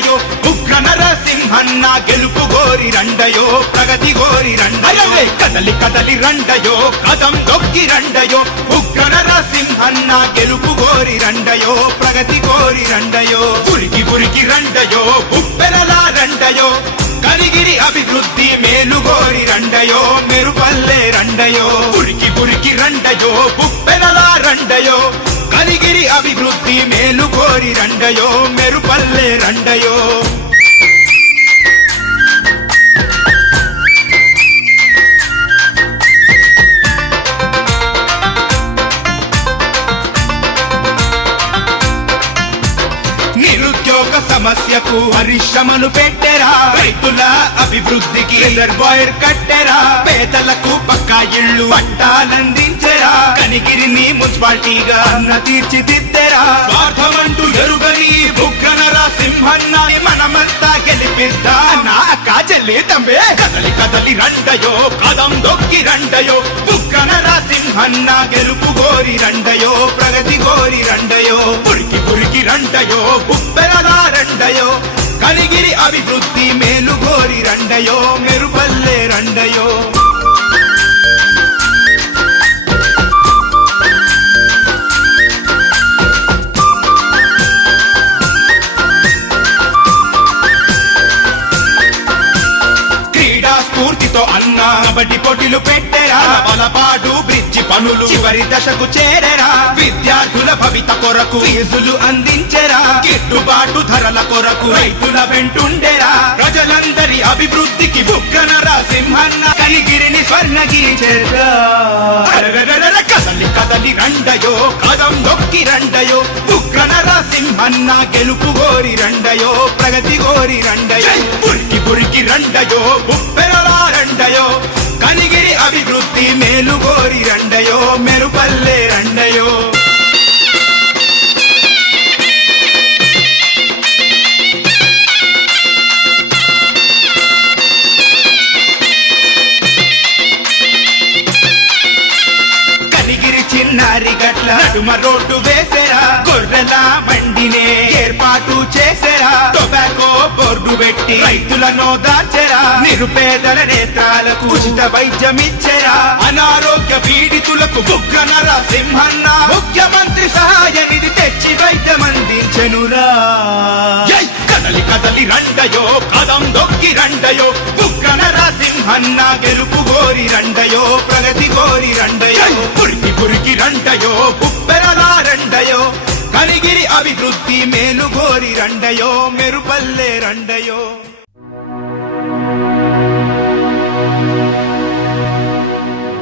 రండయో ఉగ్ర నరసింహన్న గెలుపు గోరి రండయో ప్రగతి గోరి రండయో. కదలి కదలి రండయో కదం దొక్కి రండయో ఉగ్ర నరసింహన్న గెలుపు గోరి రండయో ప్రగతి గోరి రండయో. ఉరికి ఉరికి రండయో ఉప్పెనలా రండయో. కనిగిరి అభివృద్ధి మేలు గోరి రండయో మెరుపల్లె రండయో. ఉరికి ఉరికి రండయో ఉప్పెనలా రండయో. అభివృద్ధి మేలు కోరి రండయో మెరుపల్లె రండయో. నిరుద్యోగ సమస్యకు పరిశ్రమలు పెట్టెరా. రైతుల అభివృద్ధికి బాయర్ కట్టెరా. పేదలకు పక్కా ఇళ్ళు పట్టాలందించెరా కనిగిరిని మున్సిపాలిటీగా. అన్న తీర్చిదిద్దెరా. స్వార్థమంటూ ఎరుగని బుగ్గనర సింహన్నాని మనమంతా గెలిపిద్దా. నా కాజల్లి తంబే. కదలి కదలి రండయో కదం దొక్కి రండయో బుగ్గనర సింహన్న గెలుపు గోరి రండయో ప్రగతి గోరి రండయో పురికి పురికి రండయో ఉప్పెనలా రండయో కనిగిరి అభివృద్ధి మేలు గోరి రండయో మెరుపల్లె రండయో. కబడ్డీ పోటీలు పెట్టెరా. బలపాడు బ్రిడ్జి పనులు చివరి దశకు చేరేరా. విద్యార్థుల భవిత కొరకు ఫీజులు అందించెరా. గిట్టుబాటు ధరల కొరకు రైతుల వెంటుండెరా. ప్రజలందరి అభివృద్ధికి బుగ్గనరా సింహన్న. కలిగిరిని స్వర్ణగిరి చేరా కదలి కదలి రండయో కదం దొక్కి రండయో బుగ్గనరా సింహన్న. గెలుపు గోరి రండయో ప్రగతి గోరి రండయో. పురికి పురికి రండయో ఉప్పెనలా రండయో. కనిగిరి అభివృద్ధి మేలు గోరి రండయో మెరుపల్లె రండయో. కనిగిరి చిన్నారి గట్ల నడుమ రోడ్డు వేసేరా గొర్రెలా బండినే ఏర్పాటు చేసేరా. టొబాకో బోర్డు పెట్టి రైతులను దాచెరా నిరుపేదల నేత్రాలకు ఉచిత వైద్యం ఇచ్చేరా అనారోగ్య పీడితులకు బుగ్గనర సింహన్న. ముఖ్యమంత్రి సహాయ నిధి తెచ్చి వైద్యం అందించనురా. కదలి కదలి రండయో. కదం దొక్కి రండయో. బుగ్గనర సింహన్న గెలుపు గోరి రండయో. ప్రగతి గోరి రండయో. పురికి పురికి రండయో. ఉప్పెరలా అభివృద్ధి మేలు గోరి రండయో మెరుపల్లె రండయో.